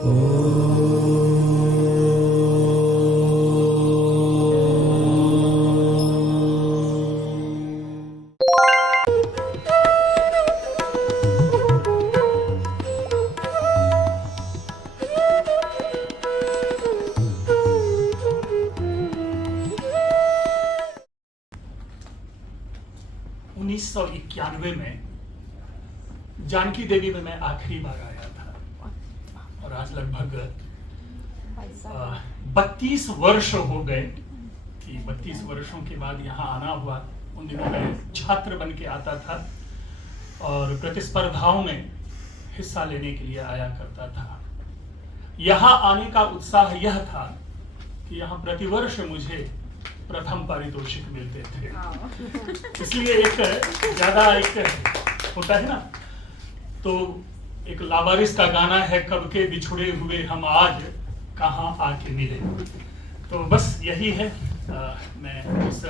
1991 में जानकी देवी में मैं आखिरी बार आया था और आज लगभग 32 वर्ष हो गए कि 32 वर्षों के बाद यहाँ आना हुआ। उन दिनों मैं छात्र बन के आता था और प्रतिस्पर्धाओं में हिस्सा लेने के लिए आया करता था। यहाँ आने का उत्साह यह था कि यहाँ प्रतिवर्ष मुझे प्रथम पारितोषिक मिलते थे, इसलिए एक ज्यादा एक होता है ना, तो एक लावारिस का गाना है, कब के बिछुड़े हुए हम आज कहाँ आके मिले। तो बस यही है। मैं इस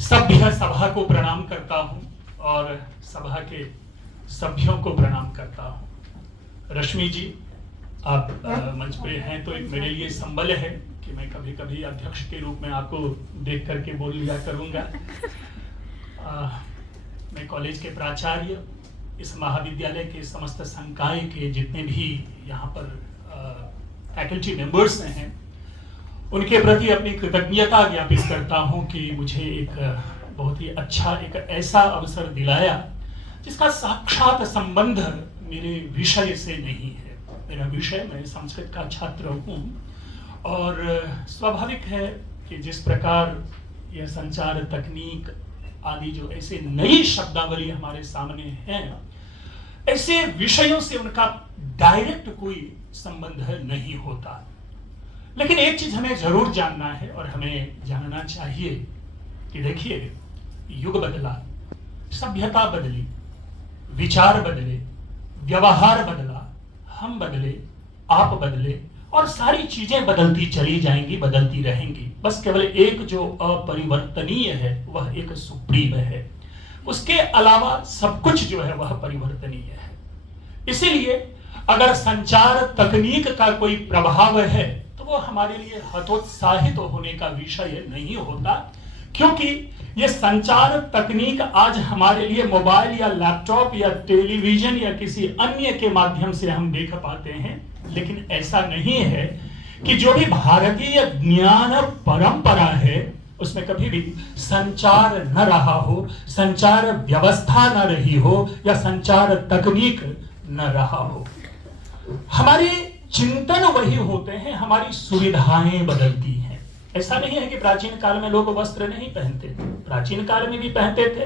सभ्य सभा को प्रणाम करता हूँ और सभा के सभ्यों को प्रणाम करता हूँ। रश्मि जी, आप मंच पे हैं तो एक मेरे लिए संबल है कि मैं कभी कभी अध्यक्ष के रूप में आपको देख करके बोल लिया करूंगा। मैं कॉलेज के प्राचार्य, इस महाविद्यालय के समस्त संकाय के जितने भी यहाँ पर फैकल्टी मेंबर्स हैं, उनके प्रति अपनी कृतज्ञता ज्ञापित करता हूँ कि मुझे एक बहुत ही अच्छा एक ऐसा अवसर दिलाया जिसका साक्षात संबंध मेरे विषय से नहीं है। मेरा विषय, मैं संस्कृत का छात्र हूँ और स्वाभाविक है कि जिस प्रकार यह संचार तकनीक आदि जो ऐसे नई शब्दावली हमारे सामने हैं, ऐसे विषयों से उनका डायरेक्ट कोई संबंध नहीं होता। लेकिन एक चीज हमें जरूर जानना है और हमें जानना चाहिए कि देखिए, युग बदला, सभ्यता बदली, विचार बदले, व्यवहार बदला, हम बदले, आप बदले और सारी चीजें बदलती चली जाएंगी, बदलती रहेंगी। बस केवल एक जो अपरिवर्तनीय है वह एक सुप्रीम है, उसके अलावा सब कुछ जो है वह परिवर्तनीय है। इसीलिए अगर संचार तकनीक का कोई प्रभाव है तो वो हमारे लिए हतोत्साहित होने का विषय नहीं होता, क्योंकि ये संचार तकनीक आज हमारे लिए मोबाइल या लैपटॉप या टेलीविजन या किसी अन्य के माध्यम से हम देख पाते हैं। लेकिन ऐसा नहीं है कि जो भी भारतीय ज्ञान परंपरा है उसमें कभी भी संचार न रहा हो, संचार व्यवस्था न रही हो या संचार तकनीक न रहा हो। हमारे चिंतन वही होते हैं, हमारी सुविधाएं बदलती हैं। ऐसा नहीं है कि प्राचीन काल में लोग वस्त्र नहीं पहनते थे, प्राचीन काल में भी पहनते थे,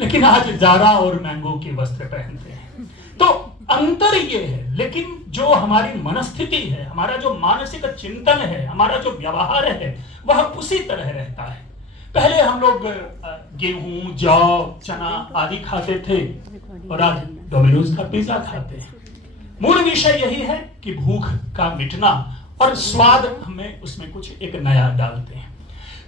लेकिन आज जारा और मैंगो के वस्त्र पहनते हैं। तो अंतर ये है, लेकिन जो हमारी मनस्थिति है, हमारा जो मानसिक चिंतन है, हमारा जो व्यवहार है, वह उसी तरह रहता है। पहले हम लोग गेहूं, जौ, चना आदि खाते थे और आज डोमिनोज का पिज्जा खाते हैं। मूल विषय यही है कि भूख का मिटना और स्वाद हमें उसमें कुछ एक नया डालते हैं।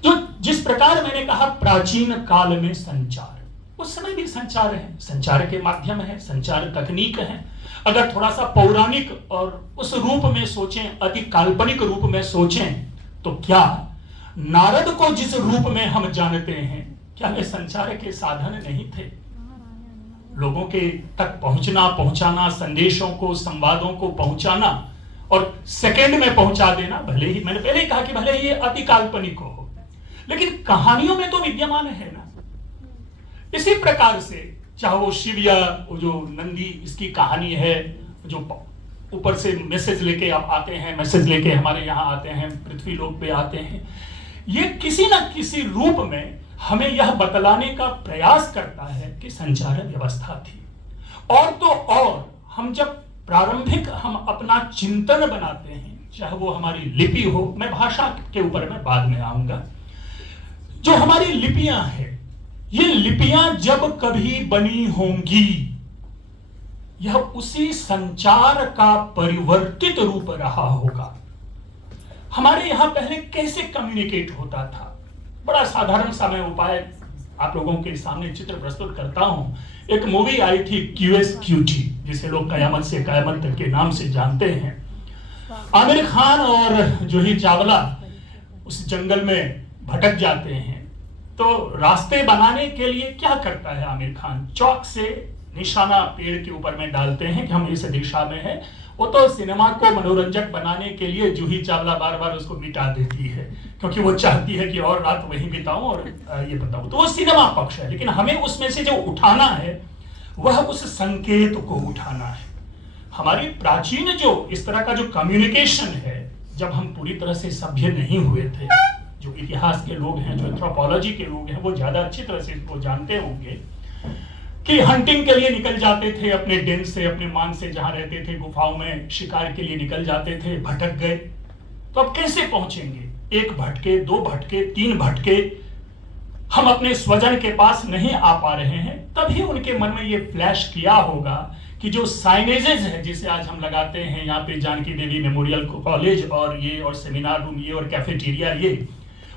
जो जिस प्रकार मैंने कहा प्राचीन काल में संचार, उस समय भी संचार है, संचार के माध्यम है, संचार तकनीक है। अगर थोड़ा सा पौराणिक और उस रूप में सोचें, अति काल्पनिक रूप में सोचें, तो क्या नारद को जिस रूप में हम जानते हैं, क्या वे संचार के साधन नहीं थे? लोगों के तक पहुंचना, पहुंचाना, संदेशों को, संवादों को पहुंचाना और सेकंड में पहुंचा देना, भले ही मैंने पहले ही कहा कि भले ही ये अति काल्पनिक हो, लेकिन कहानियों में तो विद्यमान है ना। इसी प्रकार से चाहे वो शिव या वो जो नंदी, इसकी कहानी है, जो ऊपर से मैसेज लेके आप आते हैं, मैसेज लेके हमारे यहाँ आते हैं, पृथ्वी लोक पे आते हैं, ये किसी ना किसी रूप में हमें यह बतलाने का प्रयास करता है कि संचार व्यवस्था थी। और तो और हम जब प्रारंभिक हम अपना चिंतन बनाते हैं, चाहे वो हमारी लिपि हो, मैं भाषा के ऊपर मैं बाद में आऊंगा, जो हमारी लिपियां हैं, ये लिपियां जब कभी बनी होंगी, यह उसी संचार का परिवर्तित रूप रहा होगा। हमारे यहां पहले कैसे कम्युनिकेट होता था? बड़ा साधारण सा मैं उपाय आप लोगों के सामने चित्र प्रस्तुत करता हूं। एक मूवी आई थी QSQT, जिसे लोग कयामत से कयामत तक के नाम से जानते हैं। आमिर खान और जूही चावला उस जंगल में भटक जाते हैं, तो रास्ते बनाने के लिए क्या करता है आमिर खान? चौक से निशाना पेड़ के ऊपर में डालते हैं कि हम इस दिशा में हैं। वो तो सिनेमा को मनोरंजक बनाने के लिए जूही चावला बार बार उसको मिटा देती है, क्योंकि वो चाहती है कि और रात वहीं बिताऊं और ये बताऊं। तो वो सिनेमा पक्ष है, लेकिन हमें उसमें से जो उठाना है वह उस संकेत को उठाना है। हमारी प्राचीन जो इस तरह का जो कम्युनिकेशन है, जब हम पूरी तरह से सभ्य नहीं हुए थे, जो इतिहास के लोग हैं, जो एंथ्रोपोलॉजी के लोग हैं, वो ज्यादा अच्छी तरह से इसको जानते होंगे कि हंटिंग के लिए निकल जाते थे अपने डेन से, अपने मान से जहां रहते थे, गुफाओं में शिकार के लिए निकल जाते थे, भटक गए। तो अब कैसे पहुंचेंगे? एक भटके, दो भटके, तीन भटके, हम अपने स्वजन के पास नहीं आ पा रहे हैं। तभी उनके मन में ये फ्लैश किया होगा कि जो साइनेजेस है जिसे आज हम लगाते हैं यहाँ पे, जानकी देवी मेमोरियल कॉलेज और ये और सेमिनार रूम ये और कैफेटेरिया ये,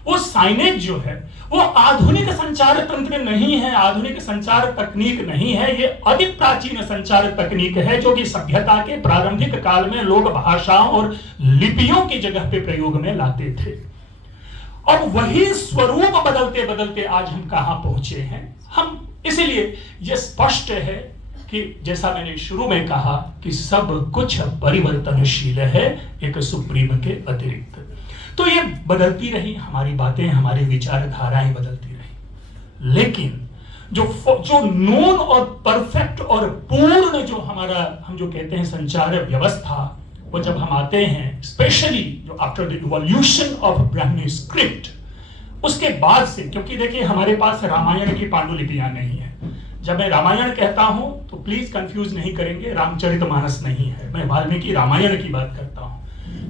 वो साइनेज जो है वो आधुनिक संचार तंत्र नहीं है, आधुनिक संचार तकनीक नहीं है। ये अति प्राचीन संचार तकनीक है जो कि सभ्यता के प्रारंभिक काल में लोग भाषाओं और लिपियों की जगह पे प्रयोग में लाते थे। और वही स्वरूप बदलते बदलते आज हम कहां पहुंचे हैं। हम इसीलिए ये स्पष्ट है कि जैसा मैंने शुरू में कहा कि सब कुछ परिवर्तनशील है एक सुप्रीम के अतिरिक्त। तो ये बदलती रही, हमारी बातें, हमारी विचारधाराएं बदलती रही, लेकिन जो नून और परफेक्ट और पूर्ण जो हमारा, हम जो कहते हैं संचार व्यवस्था, वो जब हम आते हैं, स्पेशली जो after the evolution of Brahmi script, उसके बाद से, क्योंकि देखिए हमारे पास रामायण की पांडुलिपियां नहीं है। जब मैं रामायण कहता हूं तो प्लीज कंफ्यूज नहीं करेंगे, रामचरितमानस नहीं है, मैं वाल्मीकि रामायण की बात करता हूं।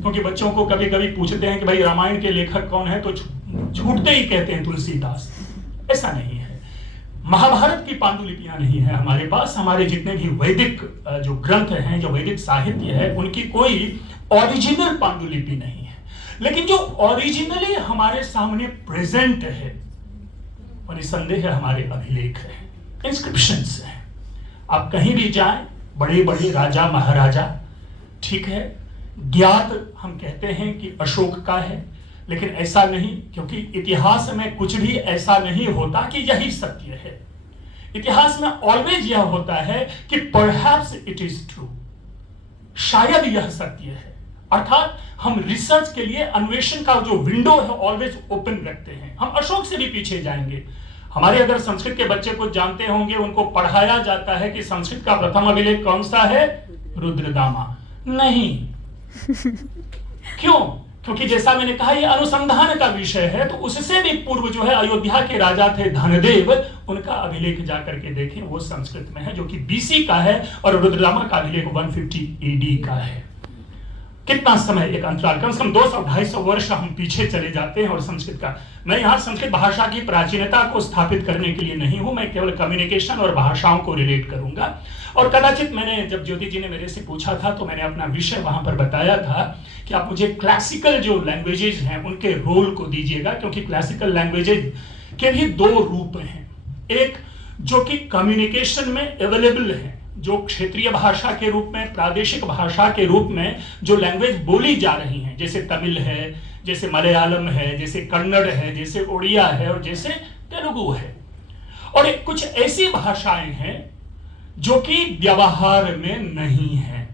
क्योंकि बच्चों को कभी कभी पूछते हैं कि भाई रामायण के लेखक कौन है, तो छूटते ही कहते हैं तुलसीदास। ऐसा नहीं है। महाभारत की पांडुलिपियां नहीं है हमारे पास। हमारे जितने भी वैदिक जो ग्रंथ हैं, जो वैदिक साहित्य है, उनकी कोई ओरिजिनल पांडुलिपि नहीं है। लेकिन जो ओरिजिनली हमारे सामने प्रेजेंट है वो निसंदेह हमारे अभिलेख है, इंस्क्रिप्शंस हैं। आप कहीं भी जाएं, बड़े बड़े राजा महाराजा, ठीक है, ज्ञात हम कहते हैं कि अशोक का है, लेकिन ऐसा नहीं, क्योंकि इतिहास में कुछ भी ऐसा नहीं होता कि यही सत्य है। इतिहास में ऑलवेज यह होता है कि परहैप्स इट इज ट्रू, शायद यह सत्य है। अर्थात हम रिसर्च के लिए अन्वेषण का जो विंडो है ऑलवेज ओपन रखते हैं। हम अशोक से भी पीछे जाएंगे। हमारे अगर संस्कृत के बच्चे को जानते होंगे, उनको पढ़ाया जाता है कि संस्कृत का प्रथम अभिलेख कौन सा है? रुद्रदामा। नहीं। क्यों? क्योंकि जैसा मैंने कहा ये अनुसंधान का विषय है। तो उससे भी पूर्व जो है अयोध्या के राजा थे धनदेव, उनका अभिलेख जाकर के देखें, वो संस्कृत में है, जो कि बीसी का है, और रुद्रदामा का अभिलेख 150 AD का है। कितना समय, एक अंतराल, कम से कम 200-250 वर्ष हम पीछे चले जाते हैं। और संस्कृत का, मैं यहाँ संस्कृत भाषा की प्राचीनता को स्थापित करने के लिए नहीं हूं, मैं केवल कम्युनिकेशन और भाषाओं को रिलेट करूंगा। और कदाचित मैंने, जब ज्योति जी ने मेरे से पूछा था, तो मैंने अपना विषय वहां पर बताया था कि आप मुझे क्लासिकल जो लैंग्वेजेज हैं उनके रोल को दीजिएगा, क्योंकि क्लासिकल लैंग्वेजेज के भी दो रूप हैं। एक जो कि कम्युनिकेशन में अवेलेबल है, जो क्षेत्रीय भाषा के रूप में, प्रादेशिक भाषा के रूप में जो लैंग्वेज बोली जा रही हैं, जैसे तमिल है, जैसे मलयालम है, जैसे कन्नड़ है, जैसे उड़िया है, और जैसे तेलुगु है। और कुछ ऐसी भाषाएं हैं जो कि व्यवहार में नहीं है।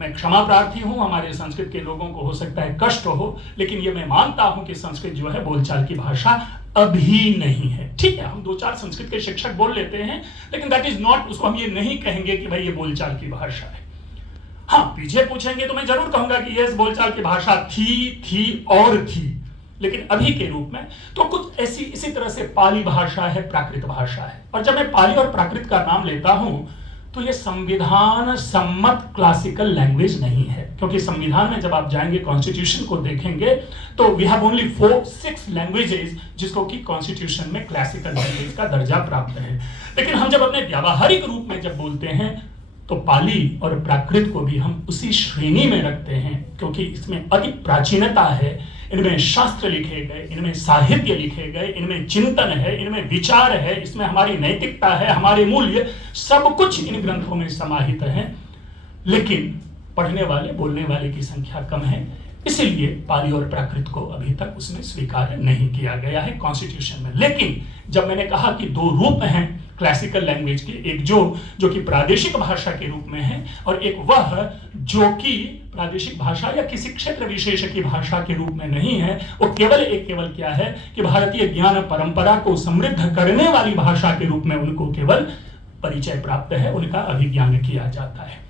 मैं क्षमा प्रार्थी हूं, हमारे संस्कृत के लोगों को हो सकता है कष्ट हो, लेकिन ये मैं मानता हूं कि संस्कृत जो है बोलचाल की भाषा अभी नहीं है। ठीक है, हम 2-4 संस्कृत के शिक्षक बोल लेते हैं, लेकिन दैट इज नॉट, उसको हम ये नहीं कहेंगे कि भाई ये बोलचाल की भाषा है। हाँ, पीछे पूछेंगे तो मैं जरूर कहूंगा कि यस, बोलचाल की भाषा थी और थी, लेकिन अभी के रूप में तो कुछ ऐसी, इसी तरह से पाली भाषा है, प्राकृत भाषा है। और जब मैं पाली और प्राकृत का नाम लेता हूं तो ये संविधान सम्मत क्लासिकल लैंग्वेज नहीं है, क्योंकि संविधान में जब आप जाएंगे, कॉन्स्टिट्यूशन को देखेंगे, तो वी हैव ओनली 4-6 लैंग्वेजेस जिसको कि कॉन्स्टिट्यूशन में क्लासिकल लैंग्वेज का दर्जा प्राप्त है। लेकिन हम जब अपने व्यावहारिक रूप में जब बोलते हैं तो पाली और प्राकृत को भी हम उसी श्रेणी में रखते हैं, क्योंकि इसमें अति प्राचीनता है, इनमें शास्त्र लिखे गए, इनमें साहित्य लिखे गए, इनमें चिंतन है, इनमें विचार है, इसमें हमारी नैतिकता है, हमारे मूल्य, सब कुछ इन ग्रंथों में समाहित है। लेकिन पढ़ने वाले बोलने वाले की संख्या कम है, इसीलिए पाली और प्राकृत को अभी तक उसमें स्वीकार नहीं किया गया है कॉन्स्टिट्यूशन में। लेकिन जब मैंने कहा कि दो रूप हैं क्लासिकल लैंग्वेज के, एक जो कि प्रादेशिक भाषा के रूप में है और एक वह जो कि प्रादेशिक भाषा या किसी क्षेत्र विशेष की भाषा के रूप में नहीं है, वो केवल क्या है कि भारतीय ज्ञान परंपरा को समृद्ध करने वाली भाषा के रूप में उनको केवल परिचय प्राप्त है, उनका अभिज्ञान किया जाता है।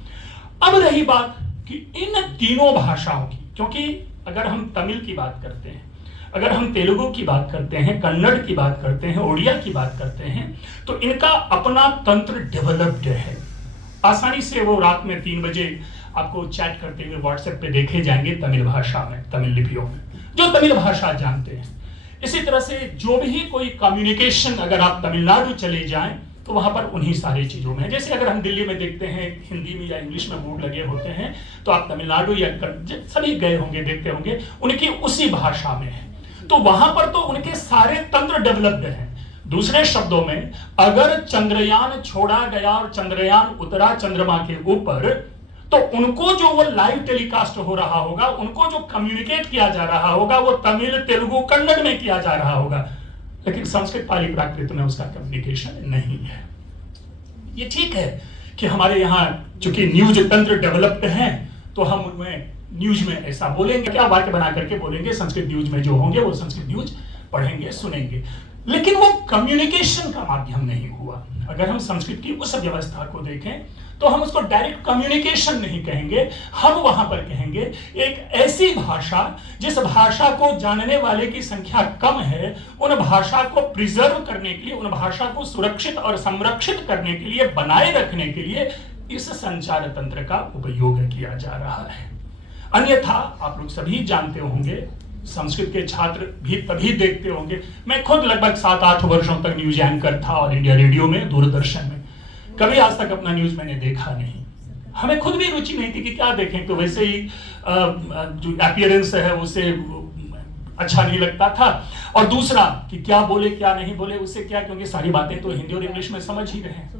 अब रही बात कि इन तीनों भाषाओं की, क्योंकि अगर हम तमिल की बात करते हैं, अगर हम तेलुगु की बात करते हैं, कन्नड़ की बात करते हैं, ओडिया की बात करते हैं, तो इनका अपना तंत्र डेवलप्ड है। आसानी से वो रात में 3 बजे आपको चैट करते हुए व्हाट्सएप पे देखे जाएंगे तमिल भाषा में, तमिल लिपियों में, जो तमिल भाषा जानते हैं। इसी तरह से जो भी कोई कम्युनिकेशन, अगर आप तमिलनाडु चले जाएं तो वहां पर उन्हीं सारी चीजों में, जैसे अगर हम दिल्ली में देखते हैं हिंदी में या इंग्लिश में बोर्ड लगे होते हैं, तो आप तमिलनाडु या सभी गए होंगे, देखते होंगे, उनकी उसी भाषा में है। तो वहां पर तो उनके सारे तंत्र डेवलप्ड हैं। दूसरे शब्दों में, अगर चंद्रयान छोड़ा गया और चंद्रयान उतरा चंद्रमा के ऊपर, तो उनको जो वो लाइव टेलीकास्ट हो रहा होगा, उनको जो कम्युनिकेट किया जा रहा होगा, वो तमिल, तेलुगु, कन्नड़ में किया जा रहा होगा। लेकिन संस्कृत पाली प्राकृत में उसका कम्युनिकेशन नहीं है। ये ठीक है कि हमारे यहाँ चूंकि न्यूज तंत्र डेवलप्ड है, तो हम उनमें न्यूज में ऐसा बोलेंगे, क्या वाक्य बना करके बोलेंगे, संस्कृत न्यूज में जो होंगे वो संस्कृत न्यूज पढ़ेंगे, सुनेंगे, लेकिन वो कम्युनिकेशन का माध्यम नहीं हुआ। अगर हम संस्कृत की उस व्यवस्था को देखें तो हम उसको डायरेक्ट कम्युनिकेशन नहीं कहेंगे, हम वहां पर कहेंगे एक ऐसी भाषा जिस भाषा को जानने वाले की संख्या कम है, उन भाषा को प्रिजर्व करने के लिए, उन भाषा को सुरक्षित और संरक्षित करने के लिए, बनाए रखने के लिए इस संचार तंत्र का उपयोग किया जा रहा है। अन्यथा आप लोग सभी जानते होंगे, संस्कृत के छात्र भी तभी देखते होंगे, मैं खुद लगभग 7-8 वर्षों तक न्यूज एंकर था ऑल इंडिया रेडियो में, दूरदर्शन में, कभी आज तक अपना न्यूज मैंने देखा नहीं। हमें खुद भी रुचि नहीं थी कि क्या देखें, तो वैसे ही जो अपीयरेंस है उससे अच्छा नहीं लगता था, और दूसरा कि क्या बोले क्या नहीं बोले, उससे क्या, क्योंकि सारी बातें तो हिंदी और इंग्लिश में समझ ही रहे हैं।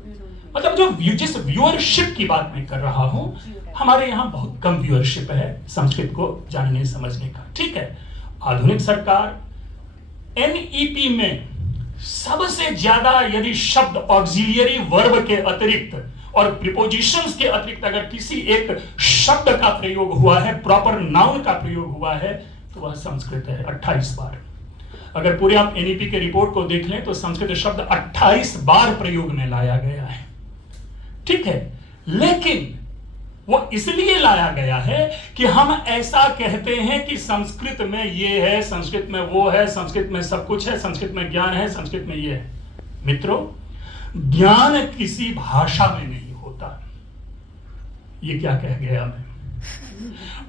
मतलब जो जिस व्यूअरशिप की बात मैं कर रहा हूं, हमारे यहाँ बहुत कम व्यूअरशिप है संस्कृत को जानने समझने का। ठीक है, आधुनिक सरकार एनईपी में सबसे ज्यादा यदि शब्द ऑक्सिलियरी वर्ब के अतिरिक्त और प्रीपोजिशंस के अतिरिक्त अगर किसी एक शब्द का प्रयोग हुआ है, प्रॉपर नाउन का प्रयोग हुआ है, तो वह संस्कृत है 28 बार। अगर पूरे आप एनईपी के रिपोर्ट को देख लें तो संस्कृत शब्द 28 बार प्रयोग में लाया गया है। ठीक है, लेकिन वो इसलिए लाया गया है कि हम ऐसा कहते हैं कि संस्कृत में ये है, संस्कृत में वो है, संस्कृत में सब कुछ है, संस्कृत में ज्ञान है, संस्कृत में ये है। मित्रों, ज्ञान किसी भाषा में नहीं होता। ये क्या कह गया मैं?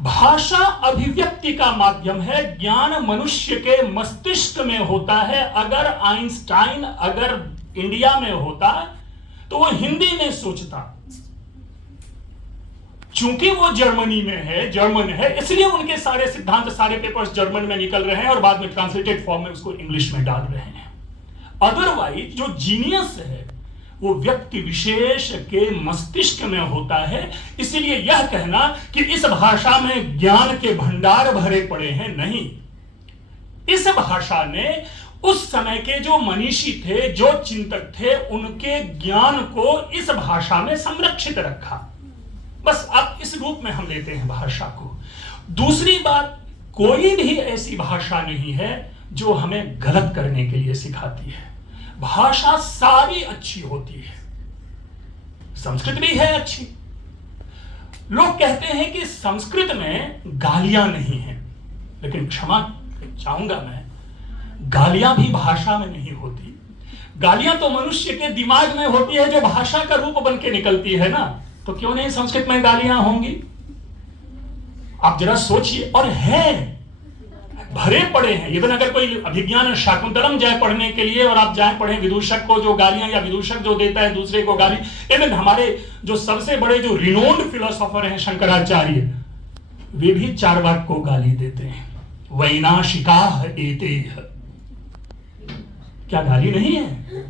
भाषा अभिव्यक्ति का माध्यम है, ज्ञान मनुष्य के मस्तिष्क में होता है। अगर आइंस्टाइन अगर इंडिया में होता तो वो हिंदी में सोचता, चूंकि वो जर्मनी में है, जर्मन है, इसलिए उनके सारे सिद्धांत, सारे पेपर्स जर्मन में निकल रहे हैं और बाद में ट्रांसलेटेड फॉर्म में उसको इंग्लिश में डाल रहे हैं। अदरवाइज जो जीनियस है वो व्यक्ति विशेष के मस्तिष्क में होता है। इसलिए यह कहना कि इस भाषा में ज्ञान के भंडार भरे पड़े हैं, नहीं। इस भाषा ने उस समय के जो मनीषी थे, जो चिंतक थे, उनके ज्ञान को इस भाषा में संरक्षित रखा। बस अब इस रूप में हम लेते हैं भाषा को। दूसरी बात, कोई भी ऐसी भाषा नहीं है जो हमें गलत करने के लिए सिखाती है। भाषा सारी अच्छी होती है, संस्कृत भी है अच्छी। लोग कहते हैं कि संस्कृत में गालियां नहीं हैं, लेकिन क्षमा चाहूंगा मैं, गालियां भी भाषा में नहीं होती। गालियां तो मनुष्य के दिमाग में होती है जो भाषा का रूप बन के निकलती है ना, तो क्यों नहीं संस्कृत में गालियां होंगी? आप जरा सोचिए। और है, भरे पड़े हैं। इवन अगर कोई अभिज्ञान शाकुंतलम जाए पढ़ने के लिए और आप जाए पढ़े विदूषक को जो गालियां, या विदूषक जो देता है दूसरे को गाली, इवन हमारे जो सबसे बड़े जो रिनोन्ड फिलोसोफर हैं शंकराचार्य, वे भी चार्वाक को गाली देते हैं, वैनाशिकाः एतेः। क्या गाली नहीं है?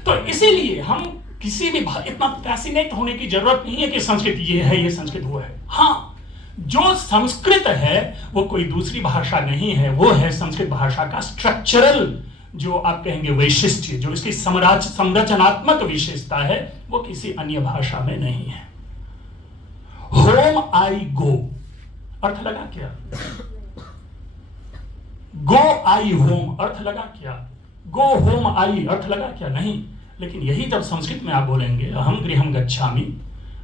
तो इसीलिए हम किसी भी इतना फैसिनेट होने की जरूरत नहीं है कि संस्कृत ये है, ये संस्कृत वो है। हाँ, जो संस्कृत है वो कोई दूसरी भाषा नहीं है, वो है संस्कृत भाषा का स्ट्रक्चरल जो आप कहेंगे वैशिष्ट्य, जो इसकी संरचनात्मक विशेषता है, वो किसी अन्य भाषा में नहीं है। होम आई गो अर्थ लगा क्या? गो आई होम अर्थ लगा क्या? गो होम आई अर्थ लगा क्या? नहीं। लेकिन यही जब संस्कृत में आप बोलेंगे अहम गृहम गच्छामि,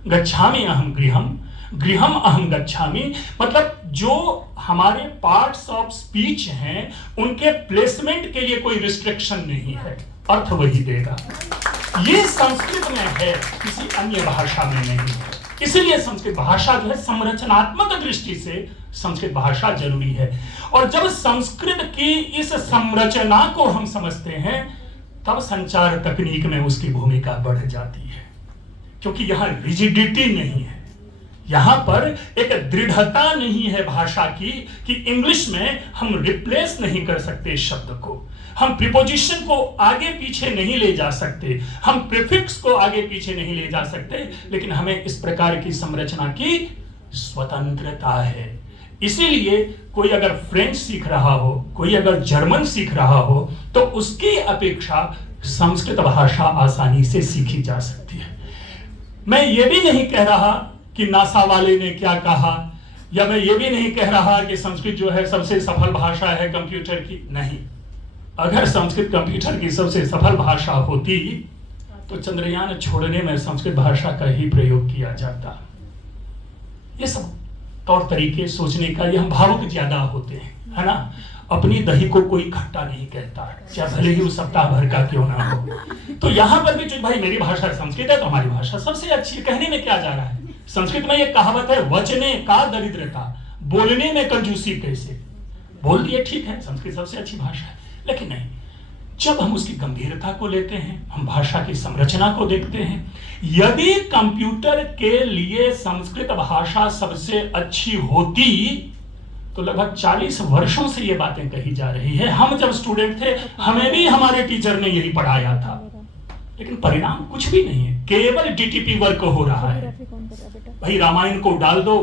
गच्छामि अहम गृहम, गृहम अहम गच्छामि, मतलब जो हमारे पार्ट्स ऑफ स्पीच हैं उनके प्लेसमेंट के लिए कोई रिस्ट्रिक्शन नहीं है, अर्थ वही देगा। ये संस्कृत में है, किसी अन्य भाषा में नहीं है। इसलिए संस्कृत भाषा जो है संरचनात्मक दृष्टि से संस्कृत भाषा जरूरी है। और जब संस्कृत की इस संरचना को हम समझते हैं तब संचार तकनीक में उसकी भूमिका बढ़ जाती है, क्योंकि यहां रिजिडिटी नहीं है, यहां पर एक दृढ़ता नहीं है भाषा की कि इंग्लिश में हम रिप्लेस नहीं कर सकते शब्द को, हम प्रीपोजिशन को आगे पीछे नहीं ले जा सकते, हम प्रीफिक्स को आगे पीछे नहीं ले जा सकते, लेकिन हमें इस प्रकार की संरचना की स्वतंत्रता है। इसीलिए कोई अगर फ्रेंच सीख रहा हो, कोई अगर जर्मन सीख रहा हो, तो उसकी अपेक्षा संस्कृत भाषा आसानी से सीखी जा सकती है। मैं ये भी नहीं कह रहा कि नासा वाले ने क्या कहा, या मैं ये भी नहीं कह रहा कि संस्कृत जो है सबसे सफल भाषा है कंप्यूटर की। नहीं, अगर संस्कृत कंप्यूटर की सबसे सफल भाषा होती तो चंद्रयान छोड़ने में संस्कृत भाषा का ही प्रयोग किया जाता। ये सब तौर तरीके सोचने का, ये हम भावुक ज्यादा होते हैं, है ना। अपनी दही को कोई खट्टा नहीं कहता, चाहे भले ही वो सप्ताह भर का क्यों ना हो। तो यहाँ पर भी जो भाई मेरी भाषा संस्कृत है तो हमारी भाषा सबसे अच्छी है, कहने में क्या जा रहा है। संस्कृत में ये कहावत है, वचने का दरिद्रता, बोलने में कंजूसी कैसे। बोल दिए ठीक है, संस्कृत सबसे अच्छी भाषा है, लेकिन नहीं, जब हम उसकी गंभीरता को लेते हैं, हम भाषा की संरचना को देखते हैं, यदि कंप्यूटर के लिए संस्कृत भाषा सबसे अच्छी होती तो लगभग 40 वर्षों से ये बातें कही जा रही है। हम जब स्टूडेंट थे हमें भी हमारे टीचर ने यही पढ़ाया था, लेकिन परिणाम कुछ भी नहीं है, केवल डीटीपी वर्क हो रहा है। भाई रामायण को डाल दो,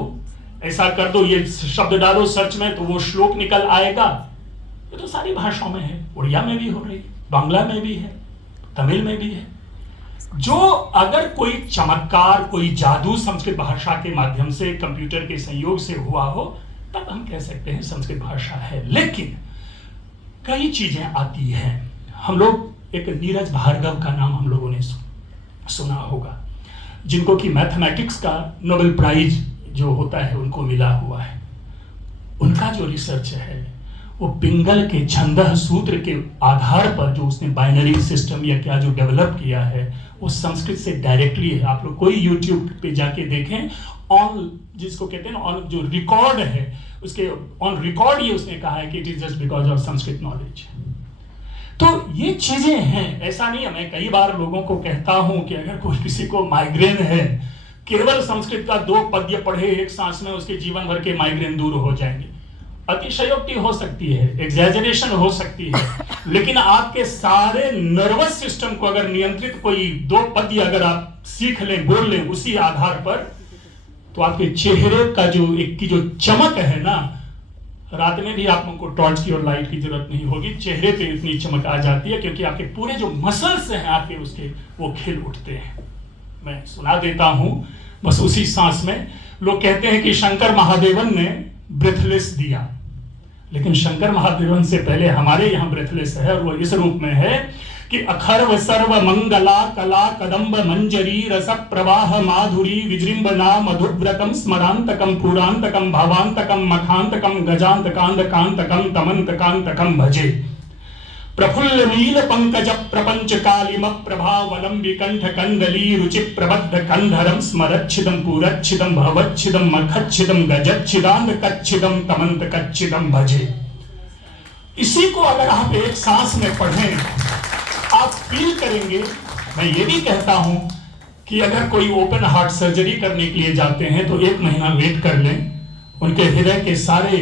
ऐसा कर दो, ये शब्द डालो सर्च में तो वो श्लोक निकल आएगा। ये तो सारी भाषाओं में है, उड़िया में भी हो रही, बांग्ला में भी है, तमिल में भी है। जो अगर कोई चमत्कार, कोई जादू संस्कृत भाषा के माध्यम से, कंप्यूटर के संयोग से हुआ हो, तब हम कह सकते हैं संस्कृत भाषा है। लेकिन कई चीजें आती हैं। हम लोग एक नीरज भार्गव का नाम हम लोगों ने सुना होगा, जिनको कि मैथमेटिक्स का नोबेल प्राइज जो होता है उनको मिला हुआ है। उनका जो रिसर्च है वो पिंगल के छंदः सूत्र के आधार पर जो उसने बाइनरी सिस्टम या क्या जो डेवलप किया है वो संस्कृत से डायरेक्टली है। आप लोग कोई यूट्यूब पे जाके देखें, ऑन जिसको कहते हैं ऑन जो रिकॉर्ड है उसके ऑन रिकॉर्ड ये उसने कहा है कि it is just because of Sanskrit knowledge. तो ये चीजें हैं, ऐसा नहीं है। मैं कई बार लोगों को कहता हूं कि अगर कोई किसी को माइग्रेन है, केवल संस्कृत का 2 पद्य पढ़े एक सांस में, उसके जीवन भर के माइग्रेन दूर हो जाएंगे। अतिशयोक्ति हो सकती है, एग्जैजरेशन हो सकती है, लेकिन आपके सारे नर्वस सिस्टम को अगर नियंत्रित कोई 2 पद्य अगर आप सीख लें, बोल लें उसी आधार पर, तो आपके चेहरे का जो एक की जो चमक है ना, रात में भी आप को टॉर्च की और लाइट की जरूरत नहीं होगी, चेहरे पे इतनी चमक आ जाती है क्योंकि आपके पूरे जो मसल्स हैं आपके उसके वो खिल उठते हैं। मैं सुना देता हूं बस उसी सांस में। लोग कहते हैं कि शंकर महादेवन ने ब्रेथलेस दिया, लेकिन शंकर महादेवन से पहले हमारे यहाँ ब्रेथलेस है, और वो इस रूप में है कि अखर्व सर्व मंगला कला कदम्ब मंजरी रस प्रवाह माधुरी विजृंभना मधुव्रतम स्मरांतकम पुरांतकम भावांतकम मखांतकम गजांतकांतकांतकम तमंतकांतकम भजे प्रफुल्ल नील पंकज प्रपंच कालिम प्रभावलंबि कंठ कंदली रुचि प्रबद्ध कंधरम स्मरच्छिदम पूरच्छिदम भवच्छिदम मखच्छिदम गजच्छिदांत कच्छिदम तमंत कच्छिदम भजे। इसी को अगर आप एक सांस में पढ़ें आप फील करेंगे। मैं ये भी कहता हूं कि अगर कोई ओपन हार्ट सर्जरी करने के लिए जाते हैं तो 1 महीना वेट कर लें, उनके हृदय के सारे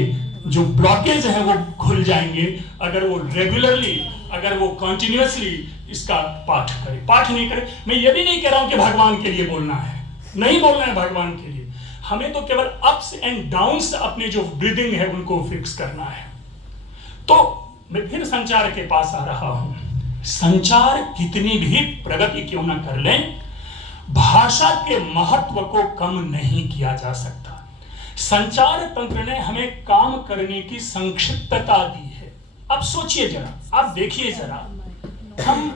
जो ब्लॉकेज है वो खुल जाएंगे। अगर वो रेगुलरली अगर वो कंटिन्यूअसली इसका पाठ करे। पाठ नहीं करे, मैं ये भी नहीं कह रहा हूं कि भगवान के लिए बोलना है, नहीं बोलना है भगवान के लिए, हमें तो केवल अप्स एंड डाउन्स अपने जो ब्रीदिंग है उनको फिक्स करना है। तो मैं फिर संचार के पास आ रहा हूं। संचार कितनी भी प्रगति क्यों ना कर लें, भाषा के महत्व को कम नहीं किया जा सकता। संचार तंत्र ने हमें काम करने की संक्षिप्तता दी है। अब सोचिए जरा, आप देखिए जरा, हम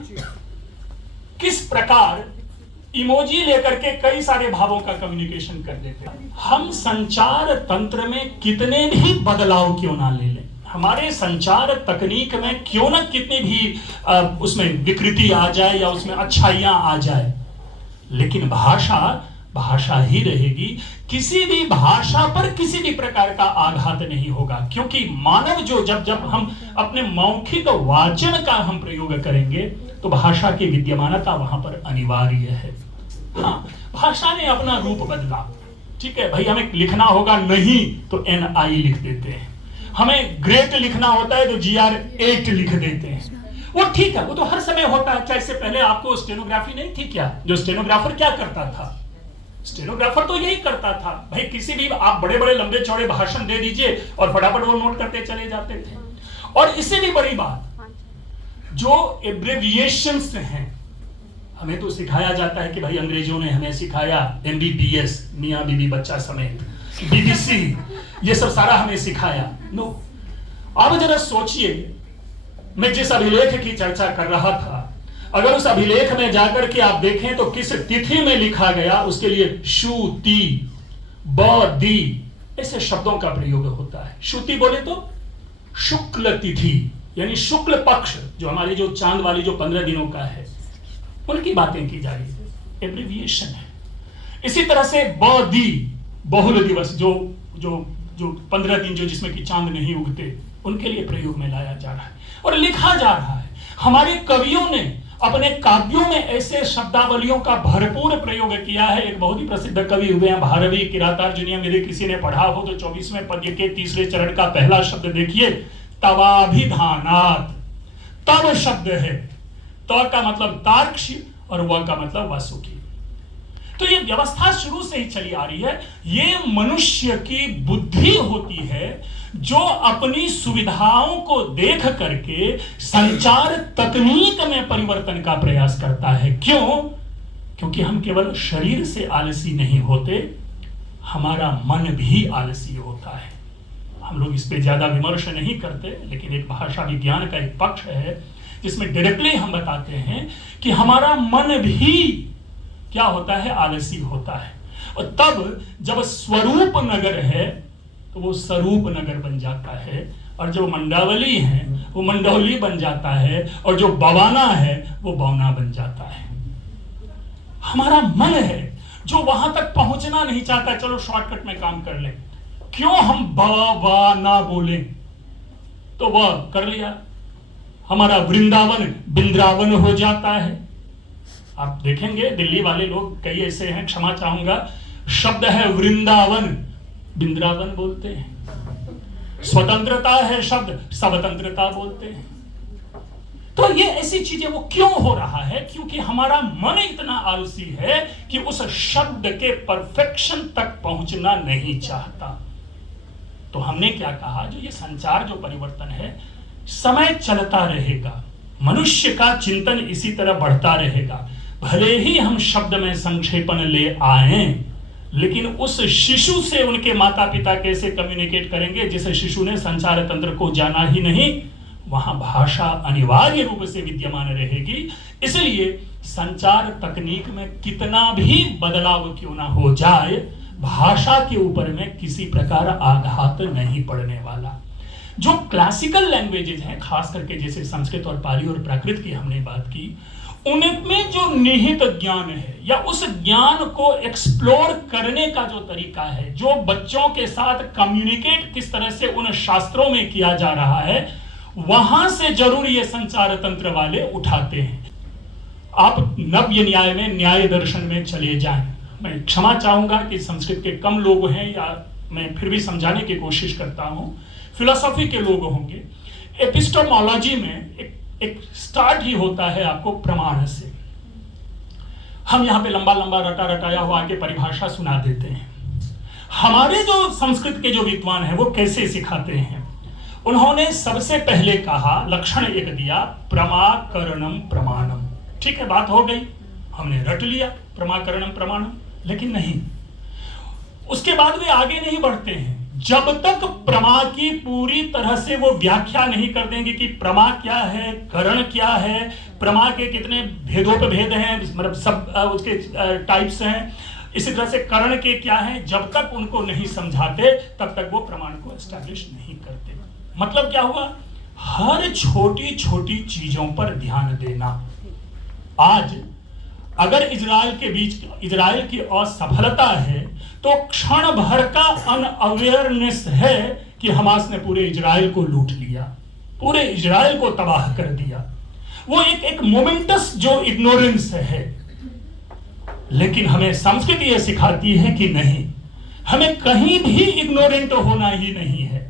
किस प्रकार इमोजी लेकर के कई सारे भावों का कम्युनिकेशन कर देते हैं। हम संचार तंत्र में कितने भी बदलाव क्यों ना ले लें, हमारे संचार तकनीक में क्यों ना कितनी भी उसमें विकृति आ जाए या उसमें अच्छाइयां आ जाए, लेकिन भाषा भाषा ही रहेगी। किसी भी भाषा पर किसी भी प्रकार का आघात नहीं होगा, क्योंकि मानव जो जब हम अपने मौखिक वाचन का हम प्रयोग करेंगे तो भाषा की विद्यमानता वहां पर अनिवार्य है। हाँ, भाषा ने अपना रूप बदला, ठीक है भाई, हमें लिखना होगा नहीं तो NI लिख देते हैं, हमें ग्रेट लिखना होता है तो GR8 लिख देते हैं। वो ठीक है, वो तो हर समय होता है। क्या इससे पहले आपको स्टेनोग्राफी नहीं थी क्या? जो स्टेनोग्राफर क्या करता था, स्टेनोग्राफर तो यही करता था भाई, किसी भी आप बड़े बड़े लंबे चौड़े भाषण दे दीजिए और फटाफट वो नोट करते चले जाते थे। और इससे भी बड़ी बात, जो एब्रेविएशंस हैं, हमें तो सिखाया जाता है कि भाई अंग्रेजों ने हमें सिखाया MBBS, मियां बीबी बच्चा समेत, BBC, ये सब सारा हमें सिखाया। नो, अब जरा सोचिए, मैं जिस अभिलेख की चर्चा कर रहा था, अगर उस अभिलेख में जाकर के आप देखें तो किस तिथि में लिखा गया, उसके लिए शुति, दी ऐसे शब्दों का प्रयोग होता है। शुति बोले तो शुक्ल तिथि, यानी शुक्ल पक्ष, जो हमारी जो चांद वाली जो 15 दिनों का है, उनकी बातें की जा रही है, एब्रिविएशन है। इसी तरह से दी, बहुल दिवस, जो 15 दिन जो जिसमें कि चांद नहीं उगते, उनके लिए प्रयोग में लाया जा रहा है और लिखा जा रहा है। हमारे कवियों ने अपने काव्यों में ऐसे शब्दावलियों का भरपूर प्रयोग किया है। एक बहुत ही प्रसिद्ध कवि हुए हैं भारवी किरातार्जुनीय, यदि किसी ने पढ़ा हो तो 24वें पद्य के 3रे चरण का पहला शब्द देखिए, तवाभिधानात्। तव शब्द है, त का मतलब तार्क्ष और व का मतलब वासुकी। तो ये व्यवस्था शुरू से ही चली आ रही है। ये मनुष्य की बुद्धि होती है जो अपनी सुविधाओं को देख करके संचार तकनीक में परिवर्तन का प्रयास करता है। क्यों? क्योंकि हम केवल शरीर से आलसी नहीं होते, हमारा मन भी आलसी होता है। हम लोग इस पे ज्यादा विमर्श नहीं करते, लेकिन एक भाषा विज्ञान का एक पक्ष है जिसमें डायरेक्टली हम बताते हैं कि हमारा मन भी क्या होता है, आलसी होता है। और तब जब स्वरूप नगर है तो वो स्वरूप नगर बन जाता है, और जो मंडावली है वो मंडौली बन जाता है, और जो बवाना है वो बौना बन जाता है। हमारा मन है जो वहां तक पहुंचना नहीं चाहता, चलो शॉर्टकट में काम कर ले। क्यों हम बा ना बोले, तो वह कर लिया, हमारा वृंदावन बिंद्रावन हो जाता है। आप देखेंगे दिल्ली वाले लोग कई ऐसे हैं, क्षमा चाहूंगा, शब्द है वृंदावन, बिंद्रावन बोलते हैं। स्वतंत्रता है शब्द, स्वतंत्रता बोलते हैं। तो ये ऐसी चीजें वो क्यों हो रहा है? क्योंकि हमारा मन इतना आलसी है कि उस शब्द के परफेक्शन तक पहुंचना नहीं चाहता। तो हमने क्या कहा, जो ये संचार जो परिवर्तन है, समय चलता रहेगा, मनुष्य का चिंतन इसी तरह बढ़ता रहेगा। भले ही हम शब्द में संक्षेपण ले आए, लेकिन उस शिशु से उनके माता पिता कैसे कम्युनिकेट करेंगे जिस शिशु ने संचार तंत्र को जाना ही नहीं? वहां भाषा अनिवार्य रूप से विद्यमान रहेगी। इसलिए संचार तकनीक में कितना भी बदलाव क्यों ना हो जाए, भाषा के ऊपर में किसी प्रकार आघात नहीं पड़ने वाला। जो क्लासिकल लैंग्वेजेज हैं, खास करके जैसे संस्कृत और पाली और प्राकृत की हमने बात की, उनमें जो निहित ज्ञान है या उस ज्ञान को एक्सप्लोर करने का जो तरीका है, जो बच्चों के साथ कम्युनिकेट किस तरह से उन शास्त्रों में किया जा रहा है, वहां से जरूर ये संचार तंत्र वाले उठाते हैं। आप नव्य न्याय में, न्याय दर्शन में चले जाएं। मैं क्षमा चाहूंगा कि संस्कृत के कम लोग हैं, या मैं फिर भी समझाने की कोशिश करता हूं, फिलोसॉफी के लोग होंगे। एपिस्टोमोलॉजी में एक एक स्टार्ट ही होता है आपको प्रमाण से। हम यहाँ पे लंबा लंबा रटाया हुआ आके परिभाषा सुना देते हैं। हमारे जो संस्कृत के जो विद्वान हैं वो कैसे सिखाते हैं, उन्होंने सबसे पहले कहा, लक्षण एक दिया, प्रमाकरणम प्रमाणम। ठीक है, बात हो गई, हमने रट लिया प्रमाकरणम प्रमाणम, लेकिन नहीं, उसके बाद वे आगे नहीं बढ़ते हैं जब तक प्रमा की पूरी तरह से वो व्याख्या नहीं कर देंगे कि प्रमा क्या है, करण क्या है, प्रमा के कितने भेदों पे भेद हैं, मतलब सब उसके टाइप्स हैं, इसी तरह से करण के क्या हैं। जब तक उनको नहीं समझाते तब तक वो प्रमाण को एस्टैब्लिश नहीं करते। मतलब क्या हुआ, हर छोटी छोटी चीजों पर ध्यान देना। आज अगर इजराइल की असफलता है तो क्षण भर का अनअवेयरनेस है कि हमास ने पूरे इजराइल को लूट लिया, पूरे इजराइल को तबाह कर दिया। वो एक मोमेंटस जो इग्नोरेंस है। लेकिन हमें संस्कृति यह सिखाती है कि नहीं, हमें कहीं भी इग्नोरेंट होना ही नहीं है।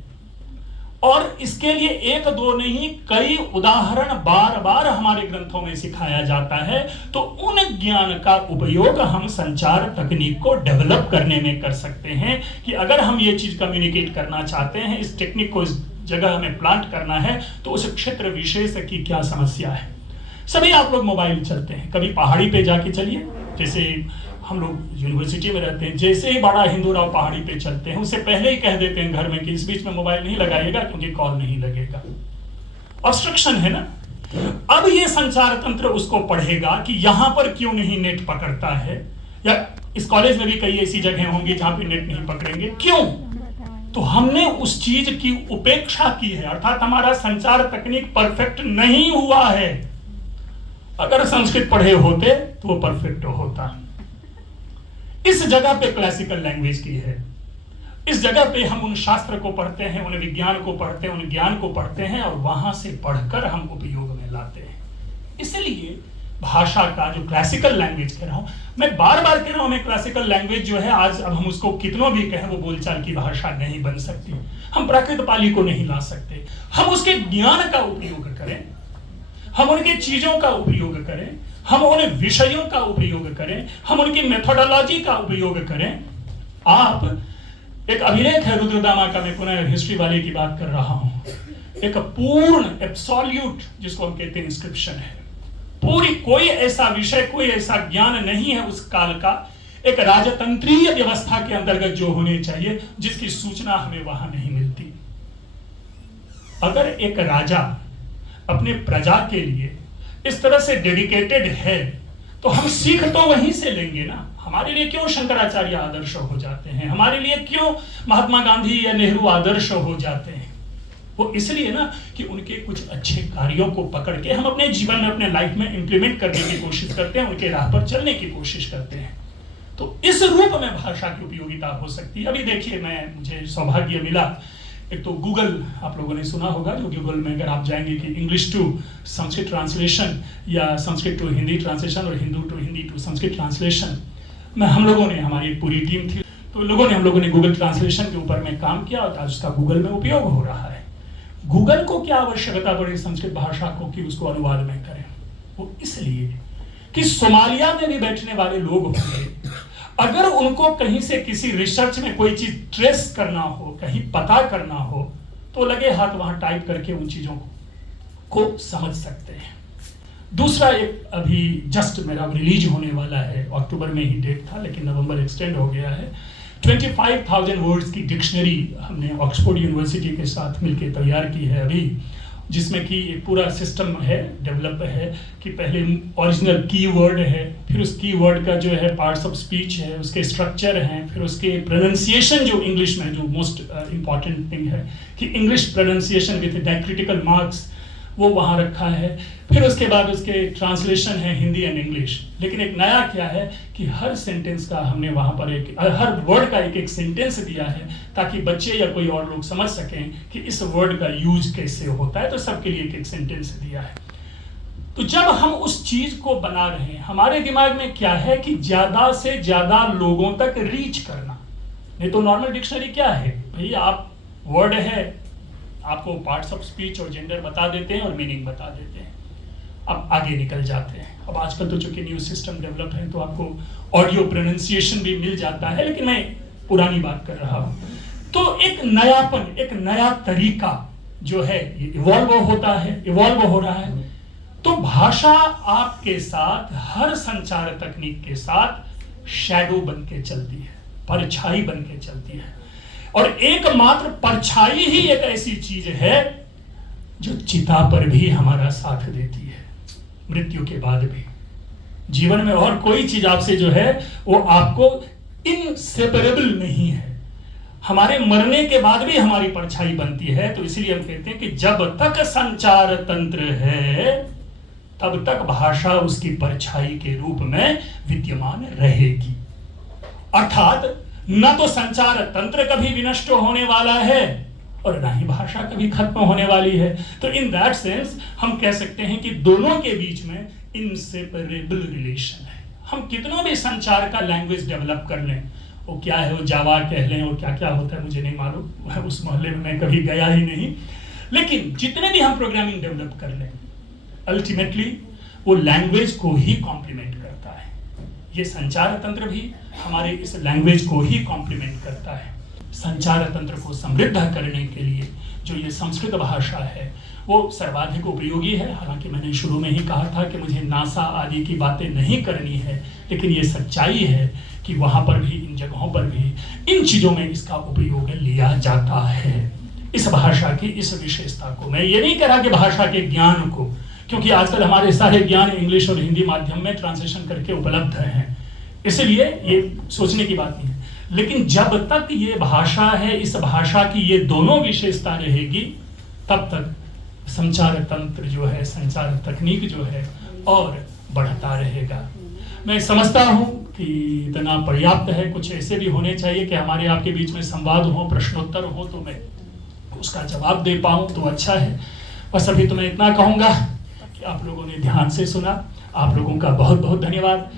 और इसके लिए एक दो नहीं, कई उदाहरण बार बार हमारे ग्रंथों में सिखाया जाता है। तो उन ज्ञान का उपयोग हम संचार तकनीक को डेवलप करने में कर सकते हैं कि अगर हम ये चीज कम्युनिकेट करना चाहते हैं, इस टेक्निक को इस जगह हमें प्लांट करना है, तो उस क्षेत्र विशेष की क्या समस्या है। सभी आप लोग मोबाइल चलते हैं, कभी पहाड़ी पे जाके चलिए, जैसे हम लोग यूनिवर्सिटी में रहते हैं, जैसे ही बड़ा हिंदूराव पहाड़ी पे चलते हैं उससे पहले ही कह देते हैं घर में कि इस बीच में मोबाइल नहीं लगाइएगा क्योंकि कॉल नहीं लगेगा। ऑब्स्ट्रक्शन है ना। अब ये संचार तंत्र उसको पढ़ेगा कि यहां पर क्यों नहीं नेट पकड़ता है, या इस कॉलेज में भी कई ऐसी जगह होंगी जहां पे नेट नहीं पकड़ेंगे, क्यों? तो हमने उस चीज की उपेक्षा की है, अर्थात हमारा संचार तकनीक परफेक्ट नहीं हुआ है। अगर संस्कृत पढ़े होते तो वो परफेक्ट होता। इस जगह पे क्लासिकल लैंग्वेज की है, इस जगह पे हम उन शास्त्र को पढ़ते हैं, उन विज्ञान को पढ़ते हैं, उन ज्ञान को पढ़ते हैं और वहां से पढ़कर हम उपयोग में लाते हैं। इसलिए भाषा का जो क्लासिकल लैंग्वेज कह रहा हूं, मैं बार बार कह रहा हूं, मैं क्लासिकल लैंग्वेज जो है आज अब हम उसको कितनों भी कहें वो बोलचाल की भाषा नहीं बन सकती। हम प्राकृत पाली को नहीं ला सकते। हम उसके ज्ञान का उपयोग करें, हम उनके चीजों का उपयोग करें, हम उन विषयों का उपयोग करें, हम उनकी मेथोडोलॉजी का उपयोग करें। आप एक अभिलेख है रुद्रदामा का, मैं पुनः हिस्ट्री वाले की बात कर रहा हूं, एक पूर्ण एब्सोल्यूट जिसको हम कहते हैं इंस्क्रिप्शन है। पूरी कोई ऐसा विषय, कोई ऐसा ज्ञान नहीं है उस काल का, एक राजतंत्रीय व्यवस्था के अंतर्गत जो होने चाहिए, जिसकी सूचना हमें वहां नहीं मिलती। अगर एक राजा अपने प्रजा के लिए इस तरह से डेडिकेटेड है तो हम सीख तो वहीं से लेंगे ना। हमारे लिए क्यों शंकराचार्य आदर्श हो जाते हैं, हमारे लिए क्यों महात्मा गांधी या नेहरू आदर्श हो जाते हैं? वो इसलिए ना कि उनके कुछ अच्छे कार्यों को पकड़ के हम अपने जीवन में, अपने लाइफ में इंप्लीमेंट करने की कोशिश करते हैं, उनके राह पर चलने की कोशिश करते हैं। तो इस रूप में भाषा की उपयोगिता हो सकती है। अभी देखिए, मुझे सौभाग्य मिला, एक तो गूगल आप लोगों ने सुना होगा, जो गूगल में अगर आप जाएंगे कि इंग्लिश टू संस्कृत ट्रांसलेशन या संस्कृत टू हिंदी ट्रांसलेशन और Hindu to Hindi to Sanskrit translation में हम लोगों ने, हमारी एक पूरी टीम थी, तो हम लोगों ने गूगल ट्रांसलेशन के ऊपर में काम किया और आज उसका गूगल में उपयोग हो रहा है। गूगल को क्या आवश्यकता पड़ी संस्कृत भाषा को कि उसको अनुवाद में करें? वो इसलिए कि सोमालिया में भी बैठने वाले लोग होंगे, अगर उनको कहीं से किसी रिसर्च में कोई चीज ट्रेस करना हो, कहीं पता करना हो, तो लगे हाथ वहां टाइप करके उन चीजों को समझ सकते हैं। दूसरा, एक अभी जस्ट मेरा रिलीज होने वाला है, अक्टूबर में ही डेट था लेकिन नवंबर एक्सटेंड हो गया है, 25,000 वर्ड्स की डिक्शनरी हमने ऑक्सफोर्ड यूनिवर्सिटी के साथ मिलकर तैयार की है अभी, जिसमें कि एक पूरा सिस्टम है, डेवलप है कि पहले ओरिजिनल कीवर्ड है, फिर उस कीवर्ड का जो है पार्ट्स ऑफ स्पीच है, उसके स्ट्रक्चर हैं, फिर उसके प्रोनाउंसिएशन जो इंग्लिश में जो मोस्ट इम्पॉर्टेंट थिंग है कि English pronunciation with diacritical marks, वो वहाँ रखा है। फिर उसके बाद उसके ट्रांसलेशन है हिंदी एंड इंग्लिश। लेकिन एक नया क्या है कि हर सेंटेंस का हमने वहाँ पर हर वर्ड का एक सेंटेंस दिया है ताकि बच्चे या कोई और लोग समझ सकें कि इस वर्ड का यूज कैसे होता है, तो सबके लिए एक सेंटेंस दिया है। तो जब हम उस चीज को बना रहे हैं, हमारे दिमाग में क्या है कि ज्यादा से ज्यादा लोगों तक रीच करना। नहीं तो नॉर्मल डिक्शनरी क्या है भाई, आप वर्ड है, आपको पार्ट्स ऑफ स्पीच और जेंडर बता देते हैं और मीनिंग बता देते हैं। अब आगे निकल जाते हैं। अब आजकल तो चूंकि न्यू सिस्टम डेवलप है तो आपको ऑडियो प्रोनाउंसिएशन भी मिल जाता है, लेकिन मैं पुरानी बात कर रहा हूँ। तो एक नयापन, एक नया तरीका जो है ये इवॉल्व होता है, इवॉल्व हो रहा है। तो भाषा आपके साथ, हर संचार तकनीक के साथ शैडो बन के चलती है, परछाई बन के चलती है। और एकमात्र परछाई ही एक ऐसी चीज है जो चिता पर भी हमारा साथ देती है, मृत्यु के बाद भी। जीवन में और कोई चीज आपसे जो है वो आपको इनसेपरेबल नहीं है। हमारे मरने के बाद भी हमारी परछाई बनती है। तो इसलिए हम कहते हैं कि जब तक संचार तंत्र है तब तक भाषा उसकी परछाई के रूप में विद्यमान रहेगी। अर्थात न तो संचार तंत्र कभी विनष्ट होने वाला है और न ही भाषा कभी खत्म होने वाली है। तो इन दैट सेंस हम कह सकते हैं कि दोनों के बीच में इनसेपरेबल रिलेशन है। हम कितना भी संचार का लैंग्वेज डेवलप कर लें, वो क्या है, वो जावा कह लें, और क्या क्या होता है मुझे नहीं मालूम, उस मोहल्ले में मैं कभी गया ही नहीं। लेकिन जितने भी हम प्रोग्रामिंग डेवलप कर लें, अल्टीमेटली वो लैंग्वेज को ही कॉम्प्लीमेंट करता है। ये संचार तंत्र भी हमारे इस लैंग्वेज को ही कॉम्प्लीमेंट करता है। संचार तंत्र को समृद्ध करने के लिए जो ये संस्कृत भाषा है वो सर्वाधिक उपयोगी है। हालांकि मैंने शुरू में ही कहा था कि मुझे नासा आदि की बातें नहीं करनी है, लेकिन ये सच्चाई है कि वहाँ पर भी, इन जगहों पर भी इन चीज़ों में इसका उपयोग लिया जाता है। इस भाषा की इस विशेषता को, मैं ये नहीं कह रहा कि भाषा के ज्ञान को, क्योंकि आजकल हमारे सारे ज्ञान इंग्लिश और हिंदी माध्यम में ट्रांसलेशन करके उपलब्ध हैं, इसलिए ये सोचने की बात नहीं है। लेकिन जब तक ये भाषा है, इस भाषा की ये दोनों विशेषता रहेगी, तब तक संचार तंत्र जो है, संचार तकनीक जो है और बढ़ता रहेगा। मैं समझता हूँ कि इतना पर्याप्त है। कुछ ऐसे भी होने चाहिए कि हमारे आपके बीच में संवाद हो, प्रश्नोत्तर हो, तो मैं उसका जवाब दे पाऊँ तो अच्छा है। बस अभी तो मैं इतना कहूँगा कि आप लोगों ने ध्यान से सुना। आप लोगों का बहुत बहुत धन्यवाद।